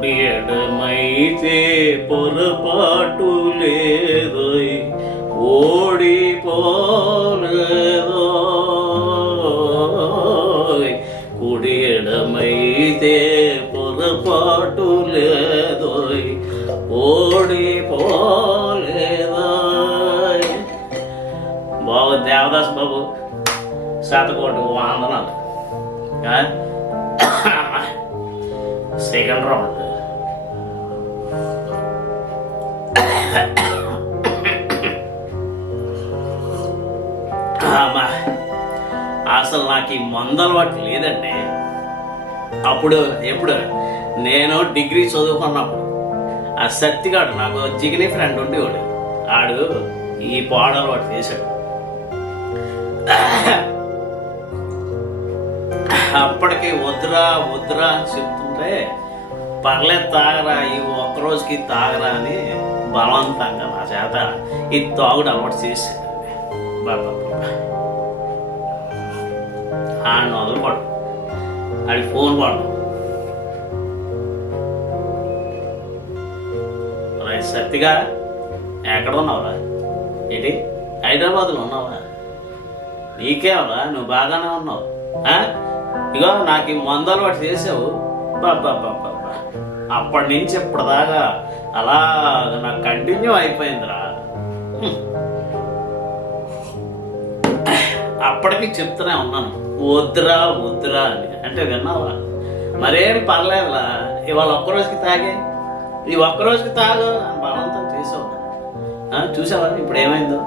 కుడి ఎడమైతే పొరపాటు లేదోయ్, ఓడిపోలేదోయ్. కుడి ఎడమైతే పొరపాటు లేదోయ్, ఓడిపోలేదోయ్. బాబు దేవదాస్ బాబు శాతకోటి వందనాలు. సెకండ్ రౌండ్ అసలు నాకు ఈ మందు అలవాటు లేదండి. ఎప్పుడు నేను డిగ్రీ చదువుకున్నప్పుడు ఆ సత్తిగాడు నాకు జిగిని ఫ్రెండ్ ఉండేవాడు. ఆడు ఈ పాడు అలవాటు చేశాడు. అప్పటికి వద్దురా వద్దురా అని చెప్తుంటే పర్లేదు తాగరా, ఈ ఒక్కరోజుకి తాగరా అని బలవంతంగా నా చేత ఈ తాగుడు అలవాటు చేసేదండి. బాబా ఆడిని వదలపడు, ఆడికి ఫోన్ పడు. సత్తిగా ఎక్కడ ఉన్నావురా? ఏంటి హైదరాబాద్లో ఉన్నావా? నీకేవరా, నువ్వు బాగానే ఉన్నావు. ఇగో నాకు ఈ మందు అలవాటు చేసావు. బాబా అప్పటి నుంచి ఇప్పటిదాకా అలా నాకు కంటిన్యూ అయిపోయిందిరా. అప్పటికి చెప్తూనే ఉన్నాను వద్దురా వద్దురా అని. అంటే విన్నావా? మరేం పర్లేదురా, ఇవాళ ఒక్కరోజుకి తాగే, ఈ ఒక్కరోజుకి తాగు అని బలవంతం చేసావు. చూసావా ఇప్పుడు ఏమైందో?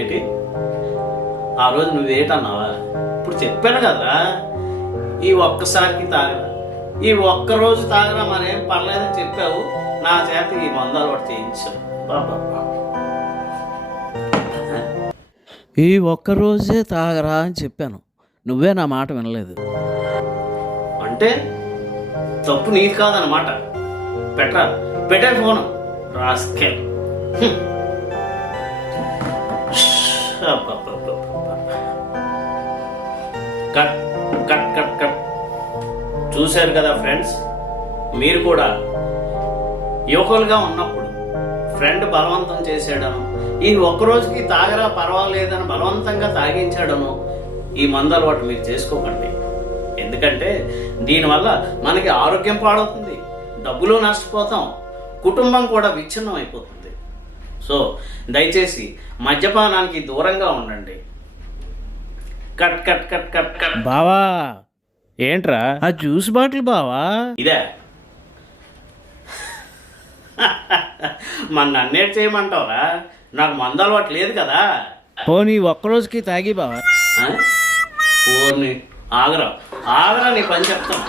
ఏంటి ఆ రోజు నువ్వేటన్నావా? ఇప్పుడు చెప్పాను కదా, ఈ ఒక్కసారికి తాగరా, ఈ ఒక్కరోజు తాగరా, మరేం పర్లేదని చెప్పావు. నా చేత ఈ మందు అలవాటు చేయించావు. బాబా ఈ ఒక్కరోజే తాగరా అని చెప్పాను, నువ్వే నా మాట వినలేదు. అంటే తప్పు నీది కాదన్నమాట. పెట్టే ఫోను రాస్కే. Cut cut cut cut. చూశారు కదా ఫ్రెండ్స్, మీరు కూడా యువకులుగా ఉన్నప్పుడు ఫ్రెండ్ బలవంతం చేసాడను, ఈ ఒక్కరోజుకి తాగరా పర్వాలేదని బలవంతంగా తాగించాడను ఈ మందు అలవాటు మీరు చేసుకోకండి. ఎందుకంటే దీనివల్ల మనకి ఆరోగ్యం పాడవుతుంది, డబ్బులు నష్టపోతాం, కుటుంబం కూడా విచ్ఛిన్నం అయిపోతుంది. సో దయచేసి మద్యపానానికి దూరంగా ఉండండి. Cut cut cut cut cut. బావా ఏంట్రా ఆ జ్యూస్ బాటిల్ బావా? ఇదే మన నన్నేటి చేయమంటావురా? నాకు మందు అలవాటు లేదు కదా. పోనీ ఒక్కరోజుకి తాగి బావా. ఆగరా నీ పని చెప్తాను.